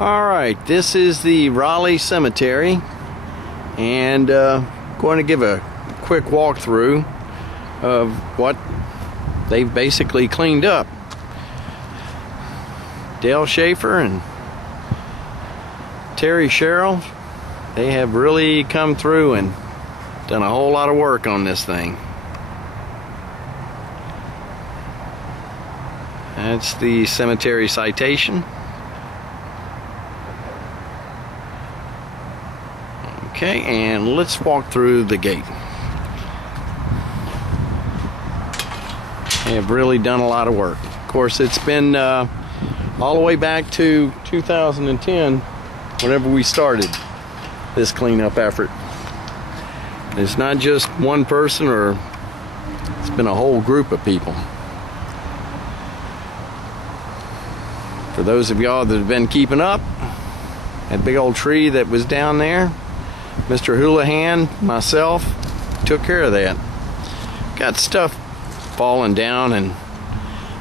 Alright, this is the Raleigh Cemetery, and going to give a quick walkthrough of what they've basically cleaned up. Dale Schaefer and Sherrill, they have really come through and done a whole lot of work on this thing. That's the cemetery citation. Okay, and let's walk through the gate. They have really done a lot of work. Of course, it's been all the way back to 2010, whenever we started this cleanup effort. It's not just one person, or it's been a whole group of people. For those of y'all that have been keeping up, that big old tree that was down there, Mr. Houlihan, myself, took care of that. Got stuff falling down,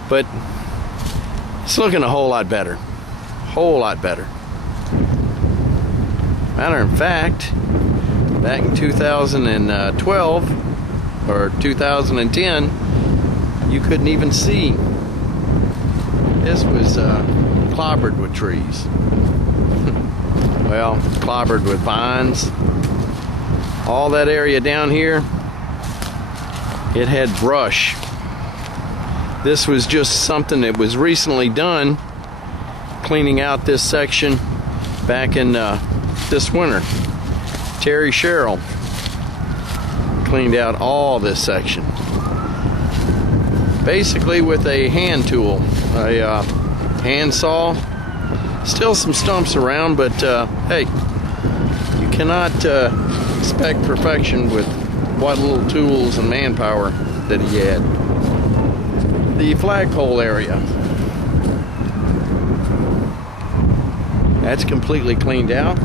but it's looking a whole lot better. Whole lot better. Matter of fact, back in 2012 or 2010, you couldn't even see. This was clobbered with trees. Well, clobbered with vines. All that area down here, it had brush. This was just something that was recently done, cleaning out this section back in this winter. Sherrill cleaned out all this section, basically with a hand tool, a hand saw. Still some stumps around, but hey, you cannot expect perfection with what little tools and manpower that he had. The flagpole area, that's completely cleaned out.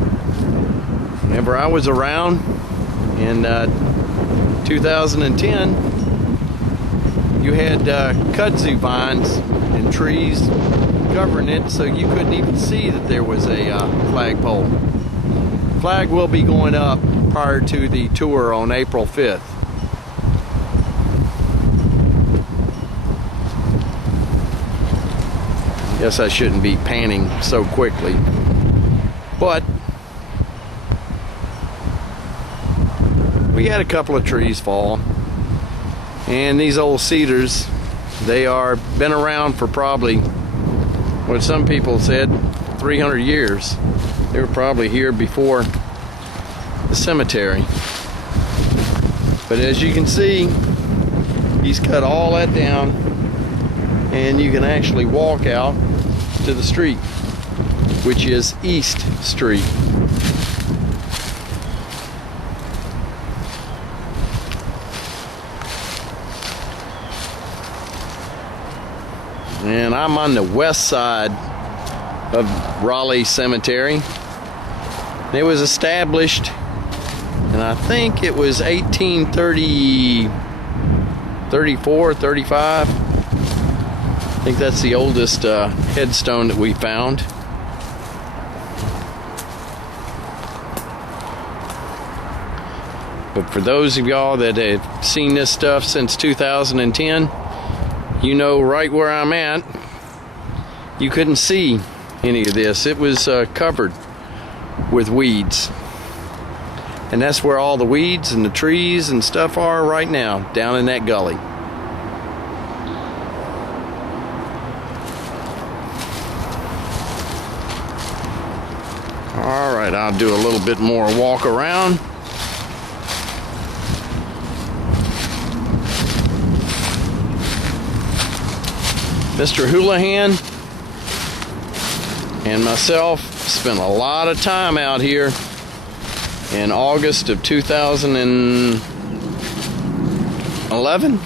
Whenever I was around in 2010, you had kudzu vines and trees covering it, so you couldn't even see that there was a flagpole. Flag will be going up prior to the tour on April 5th. Guess I shouldn't be panning so quickly, but we had a couple of trees fall, and these old cedars, they are been around for probably, what some people said, 300 years. They were probably here before the cemetery. But as you can see, he's cut all that down, and you can actually walk out to the street, which is East Street. And I'm on the west side of Raleigh Cemetery. It was established, and I think it was 1830, 34, 35. I think that's the oldest headstone that we found. But for those of y'all that have seen this stuff since 2010, you know right where I'm at. You couldn't see any of this. It was covered with weeds. And that's where all the weeds and the trees and stuff are right now, down in that gully. Alright, I'll do a little bit more walk around. Mr. Houlihan and myself spent a lot of time out here in August of 2011.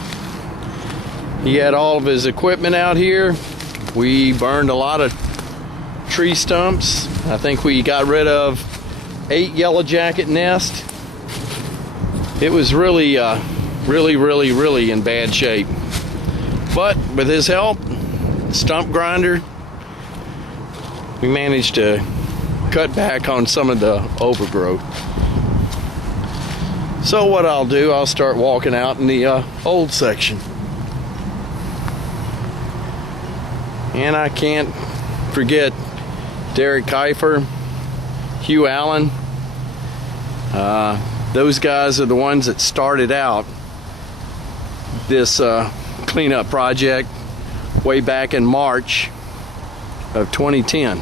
He had all of his equipment out here. We burned a lot of tree stumps. I think we got rid of 8 yellow jacket nests. It was really in bad shape. But with his help, stump grinder, we managed to cut back on some of the overgrowth. So what I'll do, I'll start walking out in the old section. And I can't forget Derek Kiefer, Hugh Allen. Those guys are the ones that started out this cleanup project way back in March of 2010.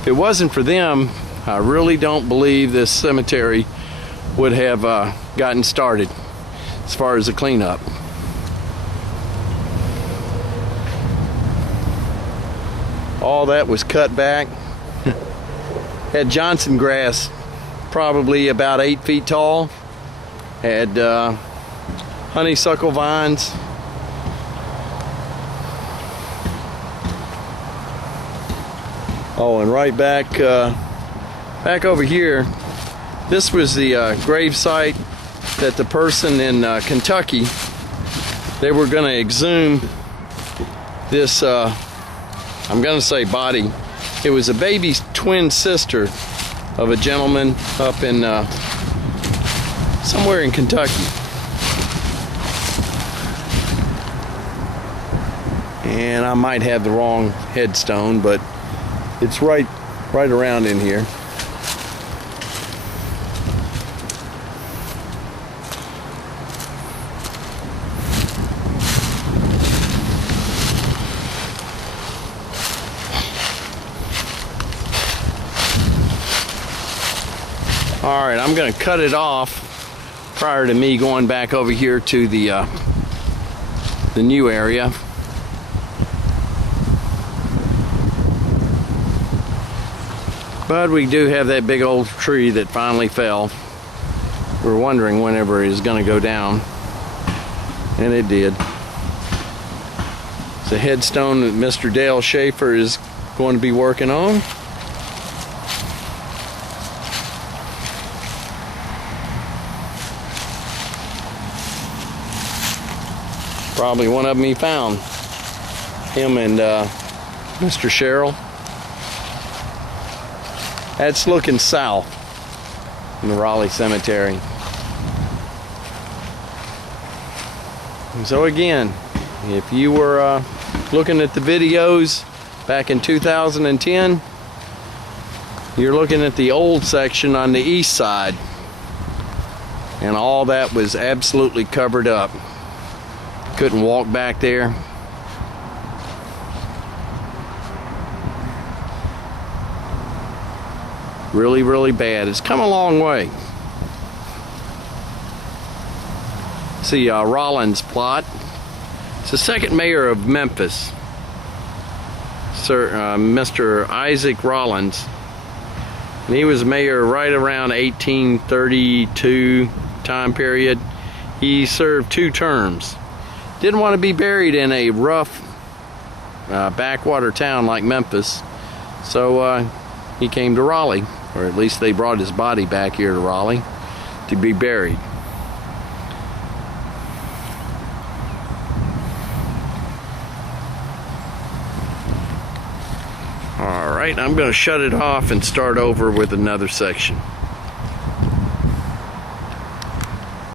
If it wasn't for them, I really don't believe this cemetery would have gotten started as far as the cleanup. All that was cut back. Had Johnson grass, probably about 8 feet tall. Had honeysuckle vines. Oh, and right back over here, this was the grave site that the person in Kentucky, they were going to exhume this, I'm going to say body. It was a baby's twin sister of a gentleman up in somewhere in Kentucky. And I might have the wrong headstone, but it's right around in here. All right, I'm going to cut it off prior to me going back over here to the new area. But we do have that big old tree that finally fell. We're wondering whenever it is going to go down, and it did. It's a headstone that Mr. Dale Schaefer is going to be working on. Probably one of them he found. Him and Mr. Sherrill. That's looking south in the Raleigh cemetery. And so again, if you were looking at the videos back in 2010, you're looking at the old section on the east side, and all that was absolutely covered up. Couldn't walk back there. Really, really bad. It's come a long way. See Rollins' plot. It's the second mayor of Memphis, Sir Mr. Isaac Rollins. And he was mayor right around 1832 time period. He served 2 terms. Didn't want to be buried in a rough backwater town like Memphis, so he came to Raleigh, or at least they brought his body back here to Raleigh to be buried. All right, I'm going to shut it off and start over with another section.